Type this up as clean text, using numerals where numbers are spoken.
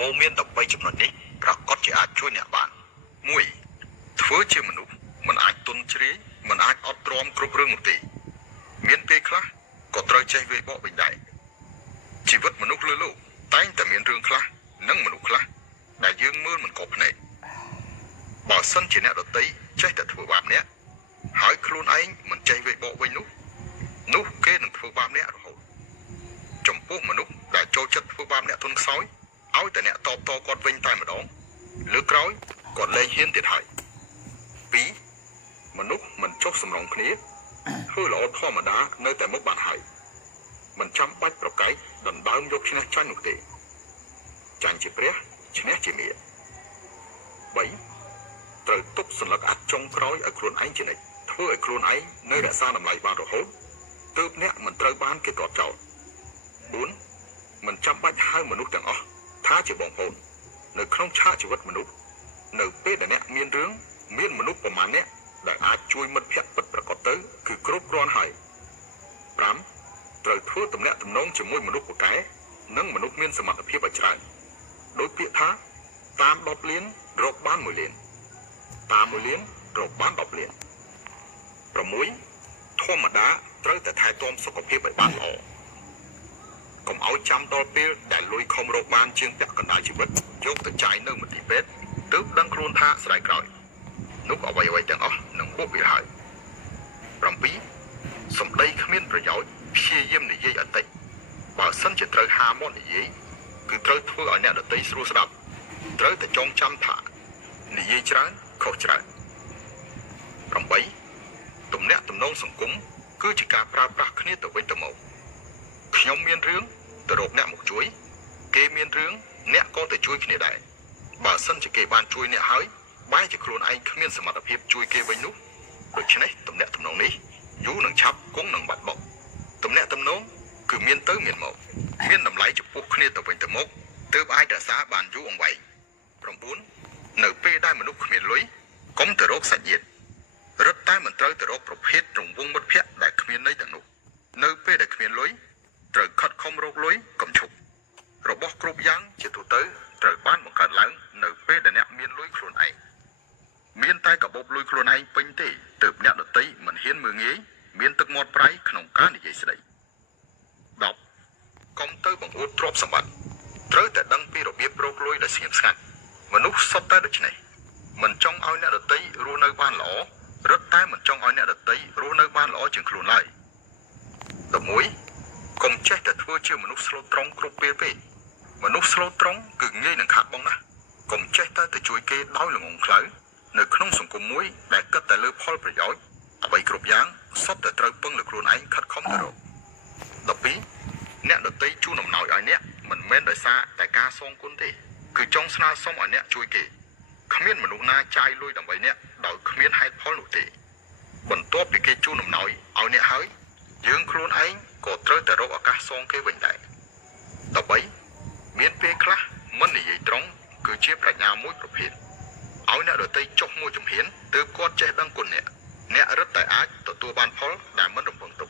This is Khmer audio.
បូរមាន13ចំណុចនេះប្រកាសជាអាចជួយអ្នកបាន1ធ្វើជាមនុស្សមិនអាចទន់ជ្រាយមិនអាចអត់ទ្រាំគ្រប់រឿងនោះទេមានពេលខ្លះក៏ត្រូវចេះវាយបកវិញដែរជីវិតមនុស្សលើโลกតែងតែមានរឿងខ្លះនិងមនុស្សខ្លះដែលយើងមើលមិនខុសភ្នែកបើសិនជាអ្នកដទៃចេះតែធ្វើបាបអ្នកហើយខ្លួនឯងមិនចេះវាយបកវិញនោះគេនឹងធ្វើបាបអ្នករហូតចំពោះមនុស្សដែលចូលចិត្តធ្វើបាបអ្នកទន់ខ្សោយឲ្យតែអ្នកតបតគាត់វិញតែម្ដងលើកក្រោយគាត់លែងហ៊ានទៀតហើយ2មនុស្សមិនចុះសម្រងគ្នាធ្វើល្អធម្មតានៅតែមុខបានហើយមិនចាំបាច់ប្រកែកដណ្ដើមយកឈ្នះចាញ់នោះទេចាញ់ជាព្រះឈ្នះជាមារ3ត្រូវទុកសន្លឹកអាត់ចុងក្រោយឲ្យខ្លួនឯងជានិច្ចធ្វើឲ្យខ្លួនឯងនៅរក្សាតម្លៃបានរហូតទើបអ្នកមិនត្រូវបានគេទាត់ចោល4មិនចាំបាច់ហៅមនុស្សទាំងអស់ថាជាបងប្អូននៅក្នុងឆាកជីវិតមនុស្សនៅពេលដែលអ្នកមានរឿងមានមនុស្សប្រមាណអ្នកដែលអាចជួយមិត្តភក្តិពិតប្រាកដទៅគឺគ្រប់គ្រាន់ហើយ5ត្រូវធ្វើទំនាក់ទំនងជាមួយមនុស្សពូកែនិងមនុស្សមានសមត្ថភាពឲ្យច្រើនដោយពាក្យថាតាម10លានរកបាន1លានតាម1លានរកបាន10លាន6ធម្មតាត្រូវតែថែទាំសុខភាពឲ្យបានល្អកុំឲ្យចាំដល់ពេលដែលលុយខំរកបានជាងពាក់កណ្ដាលជីវិតយកទៅចាយនៅមន្ទីរពេទ្យទើបដឹងខ្លួនថាស្រ័យក្រោយនោះអ្វីៗទាំងអស់នឹងពុះវាហើយ7សម្ដីគ្មានប្រយោជន៍ព្យាយាមនិយាយអតិចបើសិនជាត្រូវហាមាត់និយាយគឺត្រូវធ្វើឲ្យអ្នកដទៃស្រួលស្ដាប់ត្រូវតែចងចាំថានិយាយច្រើនខុសច្រើន8ទំនាក់ទំនងសង្គមគឺជាការប្រើប្រាស់គ្នាទៅវិញទៅមកខ្ញុំមានរឿងទៅរកអ្នកមកជួយគេមានរឿងអ្នកក៏ទៅជួយគ្នាដែរបើសិនជាគេបានជួយអ្នកហើយបែរជាខ្លួនឯងគ្មានសមត្ថភាពជួយគេវិញនោះដូច្នេះទំនាក់ទំនងនេះយូរនឹងឆាប់គង់នឹងបាត់បង់ទំនាក់ទំនងគឺមានទៅមានមកមានតម្លៃចំពោះគ្នាទៅវិញទៅមកទើបអាចរក្សាបានយូរអង្វែង9នៅពេលដែលមនុស្សគ្មានលុយកុំទៅរកសាច់ញាតិរឹតតែមិនត្រូវទៅរកប្រភេទរង្វង់មិត្តភក្តិដែលគ្មានន័យទាំងនោះនៅពេលដែលគ្មានលុយត្រូវខិតខំរកលុយកុំឈប់របស់គ្រប់យ៉ាងជាទូទៅត្រូវបានបង្កើតឡើងនៅពេលដែលអ្នកមានលុយខ្លួនឯងមានតែកាបូបលុយខ្លួនឯងពេញទេទើបអ្នកដទៃមិនហ៊ានមើលងាយមានទឹកមាត់ប្រៃក្នុងការនិយាយស្ដី10កុំទៅបង្អួតទ្រព្យសម្បត្តិត្រូវតែដឹងពីរបៀបរកលុយដែលស្ងៀមស្ងាត់មនុស្សសុទ្ធតែដូច្នេះមិនចង់ឲ្យអ្នកដទៃរស់នៅបានល្អរឹតតែមិនចង់ឲ្យអ្នកដទៃរស់នៅបានល្អជាងខ្លួនឡើយ11កុំចេះតែធ្វើជាមនុស្សស្លូតត្រង់គ្រប់ពេលពេកមនុស្សស្លូតត្រង់គឺងាយនឹងខាតបង់ណាស់កុំចេះតែជួយគេដោយល្ងងខ្លៅនៅក្នុងសង្គមមួយដែលគិតតែលើផលប្រយោជន៍អ្វីគ្រប់យ៉ាងសុទ្ធតែត្រូវពឹងលើខ្លួនឯងខិតខំទៅរក12អ្នកដទៃជូនអំណោយឲ្យអ្នកមិនមែនដោយសារតែការសងគុណទេគឺចង់ស្នើសុំឲ្យអ្នកជួយគេគ្មានមនុស្សណាចាយលុយដើម្បីអ្នកដោយគ្មានហេតុផលនោះទេបន្ទាប់ពីគេជូនអំណោយឲ្យអ្នកហើយយើងខ្លួនឯងក៏ត្រូវតែរកឱកាសសងគេវិញដែរ13មានពេលខ្លះមិននិយាយត្រង់គឺជាប្រាជ្ញាមួយប្រភេទឲ្យអ្នកដទៃចុះមួយជំហានទើបគាត់ចេះដឹងគុណអ្នករឹតតែអាចទទួលបានផលដែលមិនរំពឹងទុក